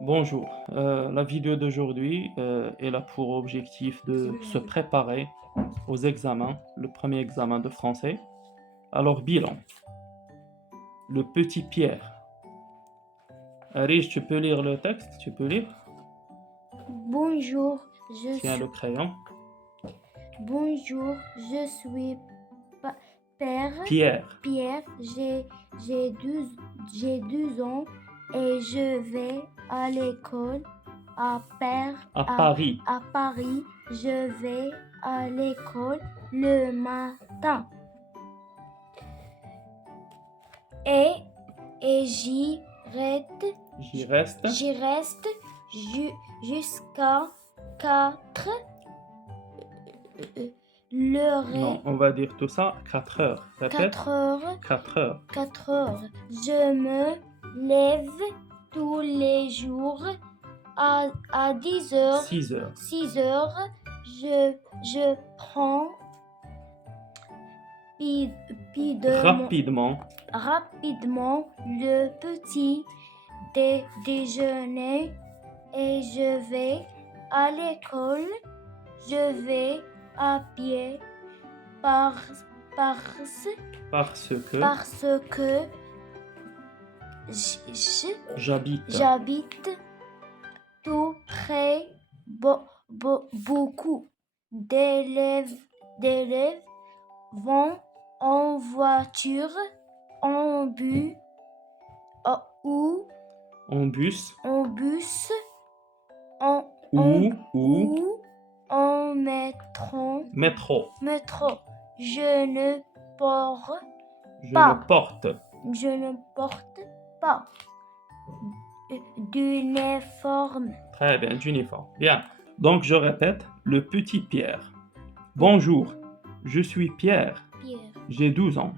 Bonjour. La vidéo d'aujourd'hui elle a pour objectif de se préparer aux examens, le premier examen de français. Alors, bilan. Le petit Pierre. Arish, tu peux lire le texte? Tu peux lire? Bonjour, Tiens le crayon. bonjour, je suis Père Pierre. Pierre, j'ai 12 ans et je vais à l'école à Paris. À Paris. Je vais à l'école le matin et j'y reste jusqu'à 4 l'heure. Non, on va dire tout ça 4 heures. Répète. 4 heures. 4 heures. 4 heures. Je me lève tous les jours à 10 heures. 6 heures. 6 heures. Je prends rapidement le petit déjeuner et je vais à l'école. Je vais à pied parce que j'habite tout près. Beaucoup d'élèves vont en voiture, en bus ou En bus. en bus, Ou en métro. Métro. Je ne porte pas d'uniforme. Très bien, d'uniforme. Bien. Donc, je répète, le petit Pierre. Bonjour, je suis Pierre. J'ai 12 ans.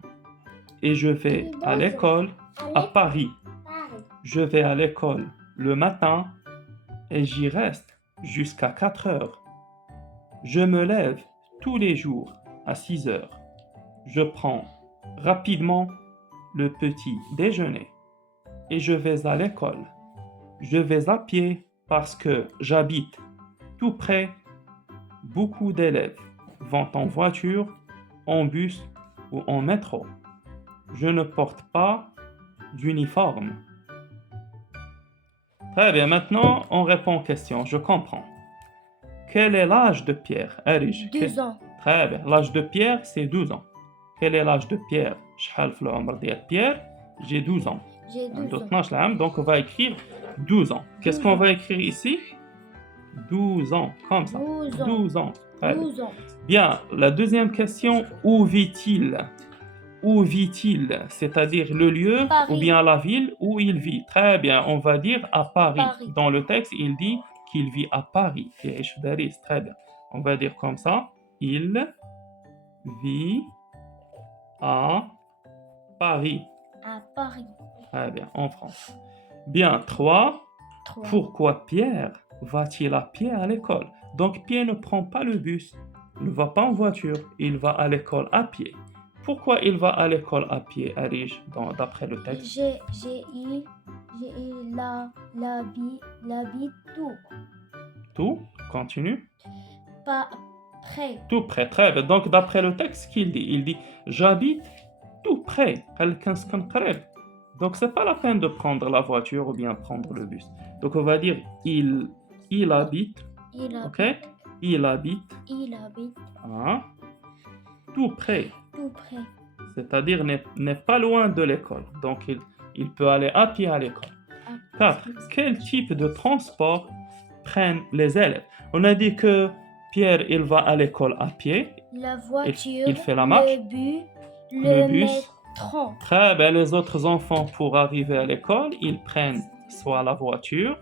Et je vais à l'école à Paris. Je vais à l'école le matin et j'y reste jusqu'à 4 heures. Je me lève tous les jours à 6 heures. Je prends rapidement le petit déjeuner et je vais à l'école. Je vais à pied parce que j'habite tout près. Beaucoup d'élèves vont en voiture, en bus ou en métro. Je ne porte pas d'uniforme. Très bien, maintenant on répond aux questions. Je comprends. Quel est l'âge de Pierre? Arish. 12 ans. Très bien. L'âge de Pierre, c'est 12 ans. Quel est l'âge de Pierre? شحال في العمر ديال Pierre? J'ai 12 ans. J'ai 12 ans. 12 عام, donc on va écrire 12 ans. Qu'est-ce qu'on va écrire ici? 12 ans, comme ça. 12 ans. 12 ans. Très bien. 12 ans. Bien, la deuxième question, où vit-il? Où vit-il? C'est-à-dire le lieu Paris. ou bien la ville où il vit. Très bien, on va dire à Paris. Paris. Dans le texte, il dit qu'il vit à Paris. Très bien. On va dire comme ça. Il vit à Paris. À Paris. Très bien, en France. Bien, 3. 3. Pourquoi Pierre va-t-il à pied à l'école? Donc Pierre ne prend pas le bus, il ne va pas en voiture, il va à l'école à pied. Pourquoi il va à l'école à pied, Arish, d'après le texte? J'ai eu l'habit Tout, continue. pas près. Tout près, très bien. Donc d'après le texte, qu'il dit? Il dit j'habite tout près. Donc c'est pas la peine de prendre la voiture ou bien prendre le bus. Donc on va dire il habite. Ok? Il habite. Hein, tout près. Tout près. C'est-à-dire n'est pas loin de l'école. Donc il peut aller à pied à l'école. 4. Quel type de transport prennent les élèves? On a dit que Pierre, il va à l'école à pied. La voiture. Il fait la marche. Le bus. métro. Très bien. Les autres enfants, pour arriver à l'école, ils prennent soit la voiture,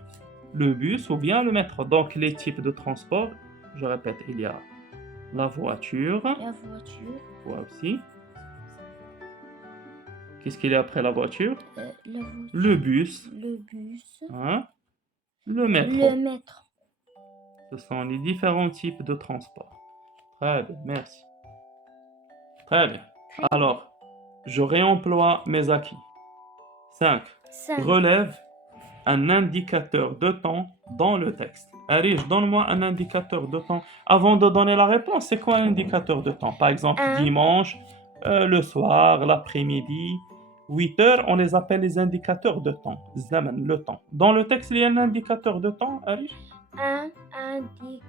le bus ou bien le métro. Donc les types de transport, je répète, il y a la voiture. La voiture. Quoi aussi? Qu'est-ce qu'il y a après la voiture? La voiture. Le bus. Le bus. Hein? Le métro. Le métro. Ce sont les différents types de transport. Très bien, merci. Très bien. Alors, je réemploie mes acquis. 5. 5. Relève un indicateur de temps dans le texte. Arish, donne-moi un indicateur de temps. Avant de donner la réponse, c'est quoi un indicateur de temps? Par exemple, Un. dimanche, le soir, l'après-midi, 8 heures, on les appelle les indicateurs de temps. Zaman, le temps. Dans le texte, il y a un indicateur de temps, Arish? Un indicateur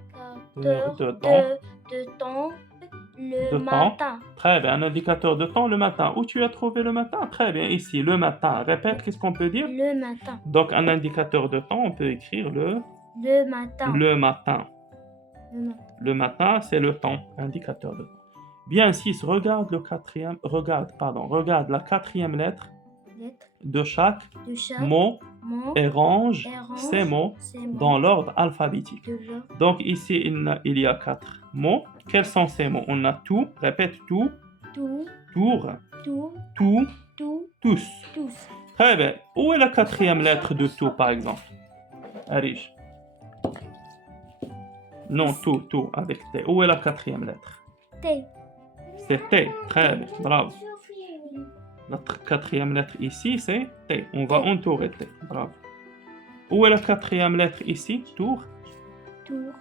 De temps. de temps le De matin. temps. Très bien, un indicateur de temps le matin. Où tu as trouvé le matin? Très bien, ici, le matin. Répète, qu'est-ce qu'on peut dire? Le matin. Donc, un indicateur de temps, on peut écrire Le matin. le matin. Le matin. Le matin, c'est le temps, indicateur de temps. Bien, 6, regarde la quatrième lettre Lettre de chaque de chaque mot mot et range et range ces mots ces mots dans l'ordre alphabétique. de l'ordre. Donc, ici, il y a 4 mots. Quels sont ces mots? On a tout, répète tout, Tout, tour, tout, tout, tout, tous. tous. Très bien. Où est la quatrième lettre de tout, par exemple? Arish. Non, tout, avec T. Où est la quatrième lettre? T. C'est T. Très bien, bravo. La quatrième lettre ici, c'est T. On va entourer T. Bravo. Où est la quatrième lettre ici? Tour? Tour.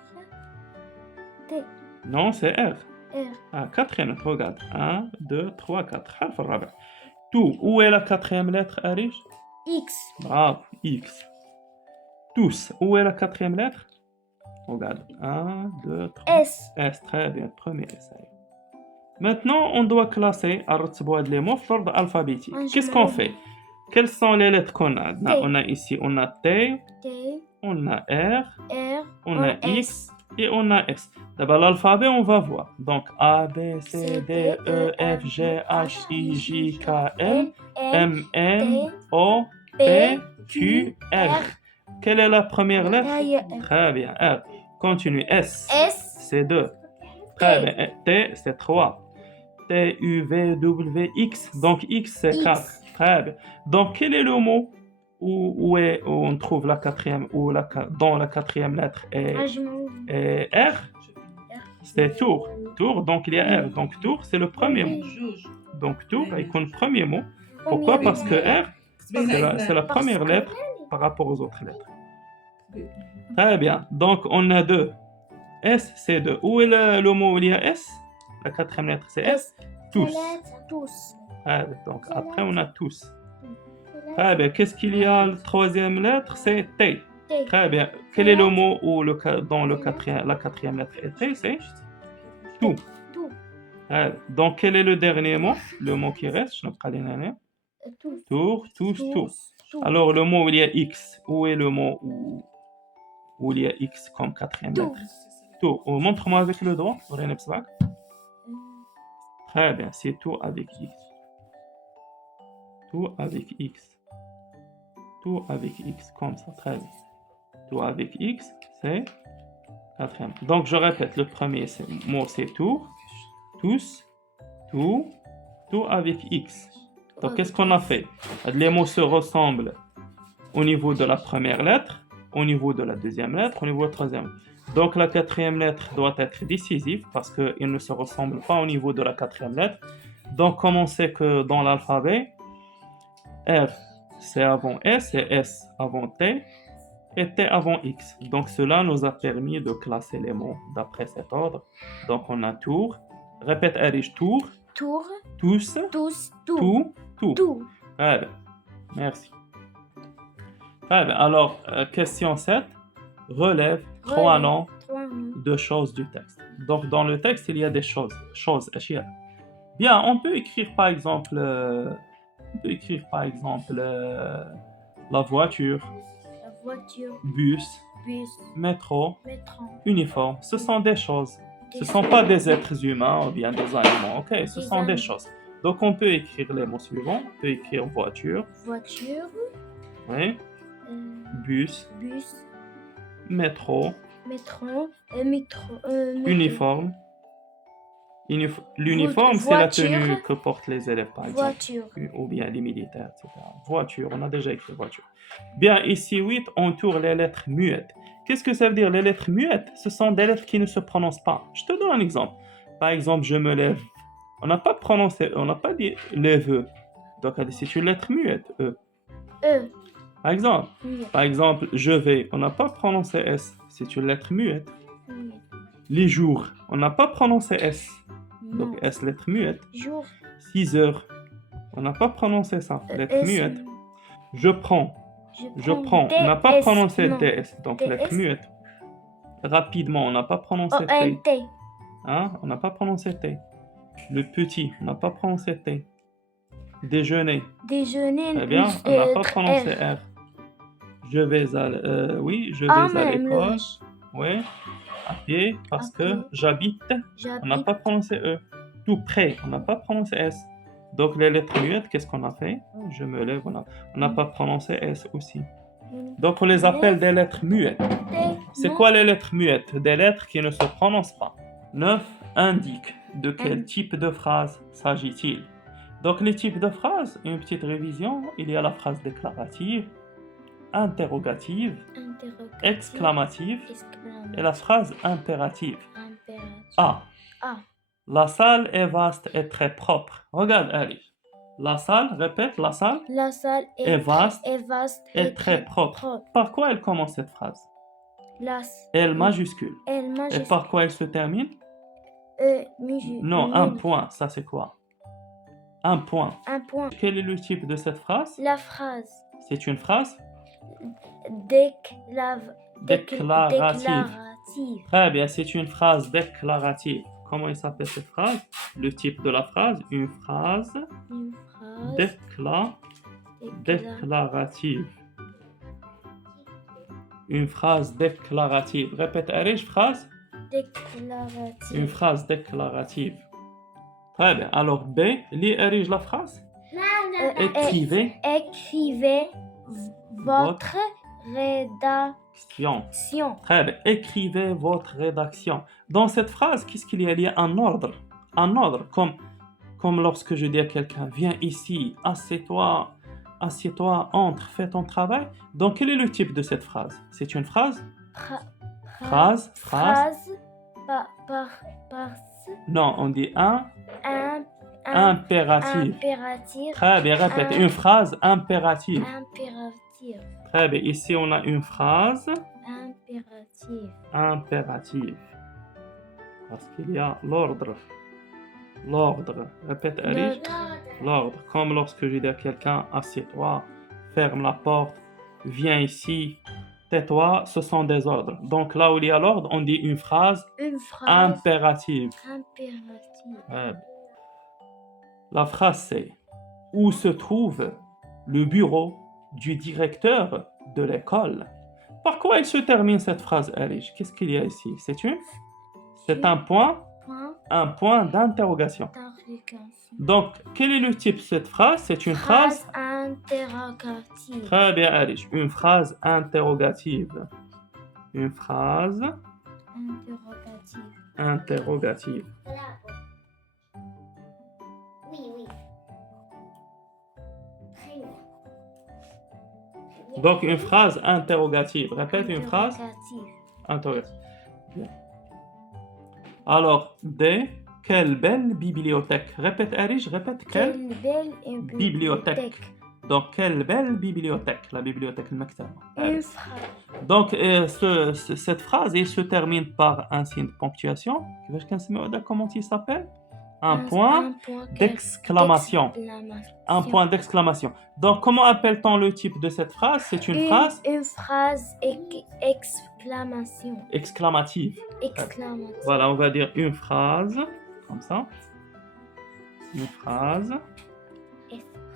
T. Non, c'est R. R. Ah, quatrième lettre, regarde. 1, 2, 3, 4. حرف الرابع. Tout. Où est la quatrième lettre, Arish? X. Bravo, X. Tous. Où est la quatrième lettre? Regarde. 1, 2, 3. S. S. Très bien, premier essai. Maintenant, on doit classer les mots dans l'ordre alphabétique. Qu'est-ce qu'on fait? Quelles sont les lettres qu'on a? On a ici, on a T, T. on a R, R. on a X et on a S. D'abord, l'alphabet, on va voir. Donc, A, B, C, D, E, F, G, H, I, J, K, L, M, N, O, P, Q, R. Quelle est la première lettre? R. Très bien, R. Continue. S, S. c'est 2. Très bien. T, c'est 3. T, U, V, W, X. Donc, X, c'est X. 4. Très bien. Donc, quel est le mot où on trouve la quatrième, dans la quatrième lettre et R? C'est tour. Tour, donc il y a R. Donc, tour, c'est le premier mot. Donc, tour, il compte le premier mot. Pourquoi? Parce que R, c'est la première lettre par rapport aux autres lettres. Très bien. Donc, on a 2. S, c'est 2. Où est le mot où il y a S? La quatrième lettre, c'est S. Tous. Tous. Très bien. Donc, après, on a tous. Très bien. Qu'est-ce qu'il y a? La troisième lettre, c'est T. T. Très bien. Quel est le mot où dans la quatrième lettre est T? C'est tout. Tout. Très bien. Donc, quel est le dernier mot? Le mot qui reste? Je n'ai pas les derniers. Tous. Tour, tous, tout. Tout. Alors, le mot où il y a X, où est le mot où il y a X comme quatrième Tout. lettre? Tout. Oh, montre-moi avec le doigt. Très bien, c'est tout avec X. Tout avec X. Tout avec X, comme ça, très bien. Tout avec X, c'est quatrième. Donc, je répète, le premier mot, c'est tour, tous, tout, tout avec X. Donc, qu'est-ce qu'on a fait? Les mots se ressemblent au niveau de la première lettre, au niveau de la deuxième lettre, au niveau de la troisième. Donc, la quatrième lettre doit être décisive parce qu'il ne se ressemble pas au niveau de la quatrième lettre. Donc, comme on sait que dans l'alphabet, R, c'est avant S et S avant T et T avant X. Donc, cela nous a permis de classer les mots d'après cet ordre. Donc, on a tour. Répète, Arish, tour. Tour. Tous. Tous. Tout. Tout. Tout. Très bien. Merci. Très bien. Alors, question 7. Relève 3 noms de choses du texte. Donc, dans le texte, il y a des choses. Ashia. Bien, on peut écrire par exemple, la voiture, bus, métro, uniforme. Ce sont des choses. Ce ne sont pas des êtres humains ou bien des animaux. Ok, ce sont des choses. Donc, on peut écrire les mots suivants. On peut écrire voiture. Oui. Bus. Métro. Uniforme. L'uniforme, c'est la tenue que portent les élèves, par exemple. Ou bien les militaires, etc. Voiture, on a déjà écrit voiture. Bien, ici, 8, on tourne les lettres muettes. Qu'est-ce que ça veut dire, les lettres muettes? Ce sont des lettres qui ne se prononcent pas. Je te donne un exemple. Par exemple, je me lève. On n'a pas prononcé, on n'a pas dit lève. Donc, c'est une lettre muette, E. E. Par exemple. Muette. Par exemple, je vais, on n'a pas prononcé S, c'est une lettre muette. Muette. Les jours, on n'a pas prononcé S, Non. donc S, lettre muette. Jour. 6 heures, on n'a pas prononcé ça, lettre S. muette. Je prends, Je prends. on n'a pas DS. prononcé Non. DS, donc DS. lettre muette. Rapidement, on n'a pas prononcé T. ONT. Hein? On n'a pas prononcé T. Le petit, on n'a pas prononcé T. Déjeuner, Déjeuner. très bien, on n'a pas prononcé R. R. Je vais à oui, je vais Ah, à même le l'école. H. Oui, à pied, parce À que pied. j'habite, on n'a J'habite. pas prononcé E. Tout près, on n'a pas prononcé S. Donc les lettres muettes, qu'est-ce qu'on a fait? Je me lève, on n'a pas prononcé S aussi. Donc on les appelle des lettres muettes. C'est quoi les lettres muettes? Des lettres qui ne se prononcent pas. 9 indique de quel type de phrase s'agit-il? Donc les types de phrases, une petite révision, il y a la phrase déclarative, interrogative, exclamative et la phrase impérative. A. A. La salle est vaste et très propre. Regarde, Ali. La salle, répète, la salle La salle est vaste et et très propre. Par quoi elle commence cette phrase? La L majuscule. L Et majuscule. par quoi elle se termine? E minuscule. Non, un point, ça c'est quoi? Un point. Un point. Quel est le type de cette phrase? La phrase. C'est une phrase Déclarative. Très bien, c'est une phrase déclarative. Comment il s'appelle cette phrase? Le type de la phrase, une phrase Une phrase. déclarative. Une phrase déclarative. Répète, Arish, phrase? Déclarative. Une phrase déclarative. Très bien. Alors, B, lis, Arish, la phrase. Écrivez votre rédaction. Très bien. Écrivez votre rédaction. Dans cette phrase, qu'est-ce qu'il y a? Il y a un ordre. Un ordre, comme lorsque je dis à quelqu'un, viens ici, assieds-toi, entre, fais ton travail. Donc, quel est le type de cette phrase? C'est une phrase? Phrase. Non, on dit impérative. Très bien, répète. Une phrase impérative. Très bien. Ici, on a une phrase impérative. Parce qu'il y a l'ordre. L'ordre. Répète, Alice. L'ordre. Comme lorsque je dis à quelqu'un, assieds-toi, ferme la porte, viens ici, tais-toi, ce sont des ordres. Donc là où il y a l'ordre, on dit une phrase impérative. La phrase c'est: où se trouve le bureau du directeur de l'école? Par quoi il se termine cette phrase, Alice? Qu'est-ce qu'il y a ici? C'est un point d'interrogation. Donc, quel est le type de cette phrase? C'est une phrase interrogative. Très bien, Alice. Une phrase interrogative. Une phrase interrogative. Oui. Très bien. Donc, une phrase interrogative. Répète une phrase interrogative. Bien. Alors, D. Quelle belle bibliothèque. Répète, Arish, répète. Quelle belle bibliothèque. Donc, quelle belle bibliothèque. La bibliothèque, le maktab. Une phrase. Donc, cette phrase, elle se termine par un signe de ponctuation. Comment il s'appelle? Un point d'exclamation. Un point d'exclamation. Donc, comment appelle-t-on le type de cette phrase? C'est une phrase? Une phrase exclamation. Exclamative. Voilà, on va dire une phrase, comme ça. Une phrase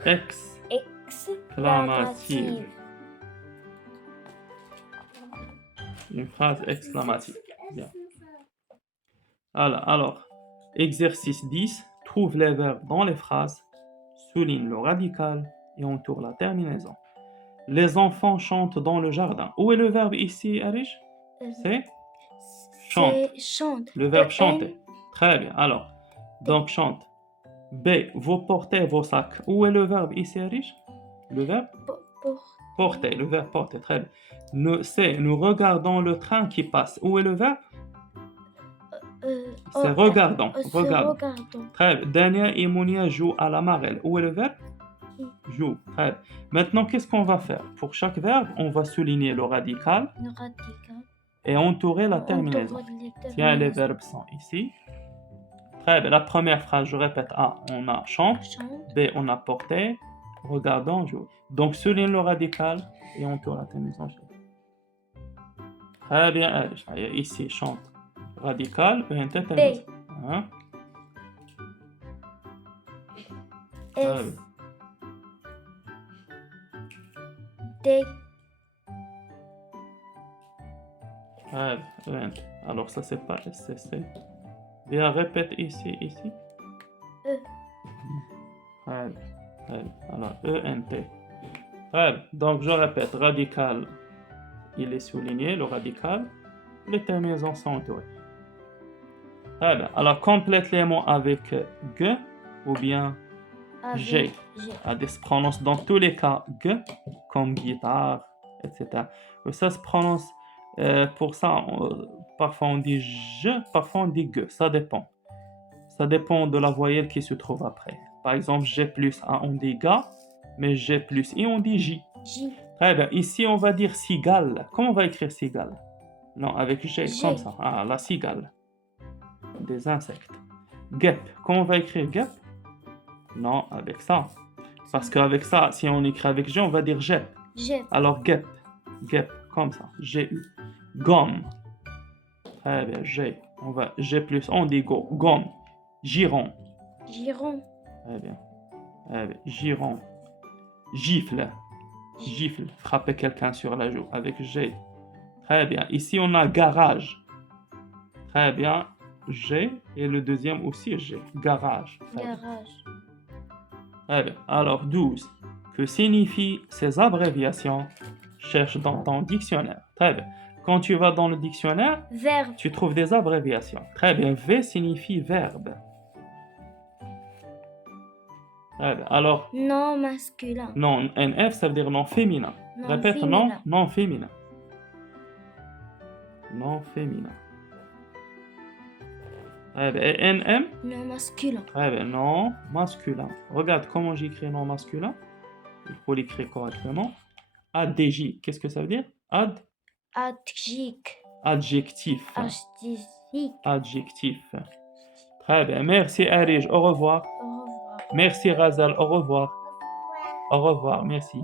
exclamative. Une phrase exclamative. Bien. Alors, exercice 10. Trouve les verbes dans les phrases, souligne le radical et entoure la terminaison. Les enfants chantent dans le jardin. Où est le verbe ici, Arish? C'est chante. Le verbe chanter. Très bien. Alors, donc chante. B. Vous portez vos sacs. Où est le verbe ici, Arish? Le verbe porter. Le verbe porter. Très bien. C. Nous regardons le train qui passe. Où est le verbe? C'est regardons. Très bien. Dania et Mounia jouent à la marelle. Où est le verbe? Joue. Très bien. Maintenant, qu'est-ce qu'on va faire? Pour chaque verbe, on va souligner le radical Le radical. et entourer la terminaison. Entoure les Tiens, les terminaisons. verbes sont ici. Très bien. La première phrase, je répète. A, on a chante. Chante. B, on a porté. Regardons, joue. Donc, souligne le radical et entoure la terminaison. Très bien. Allez, ici, chante. Radical, ENT, terminaison. Hein? Très F. bien. D. Très bien. ENT. Alors, ça, c'est pas SCC. Bien, répète ici, ici. E. Très bien. Très bien. Alors, ENT. Très bien. Donc, je répète, radical, il est souligné, le radical. Les terminaisons sont entourées. Très bien. Alors, complète les mots avec G ou bien Avec G. G. Ça se prononce dans tous les cas G, comme guitare, etc. Et ça se prononce, pour ça, parfois on dit je, parfois on dit G. Ça dépend. Ça dépend de la voyelle qui se trouve après. Par exemple, G plus A, on dit ga, mais G plus I, on dit J. J. Très bien. Ici, on va dire cigale. Comment on va écrire cigale? Non, avec G, G. comme ça. Ah, la cigale. Des insectes. Guêpe. Comment on va écrire guêpe? Non, avec ça. Parce qu'avec ça, si on écrit avec G, on va dire G. G. Alors guêpe. Guêpe, comme ça. G-U. Gomme. Très bien, G. On va G plus, on dit go. Gomme. Giron. Giron. Très bien. Très bien. Giron. Gifle. Gifle. Frapper quelqu'un sur la joue avec G. Très bien. Ici, on a garage. Très bien. G. Et le deuxième aussi G. Garage. Très bien. Garage. Très bien. Alors, 12. Que signifient ces abréviations? Cherche dans ton dictionnaire. Très bien. Quand tu vas dans le dictionnaire, Verbe. tu trouves des abréviations. Très bien. V signifie verbe. Très bien. Alors, Non masculin. non, NF, ça veut dire non féminin. Non Répète, féminin. non, non féminin. Non féminin. Très bien. Et NM? Non masculin. Très bien. Non masculin. Regarde comment j'écris non masculin. Il faut l'écrire correctement. ADJ. Qu'est-ce que ça veut dire? Adjectif. Adjectif. Adjectif. Adjectif. Très bien. Merci Arij. Au revoir. Au revoir. Merci Razal. Au revoir. Au revoir. Merci.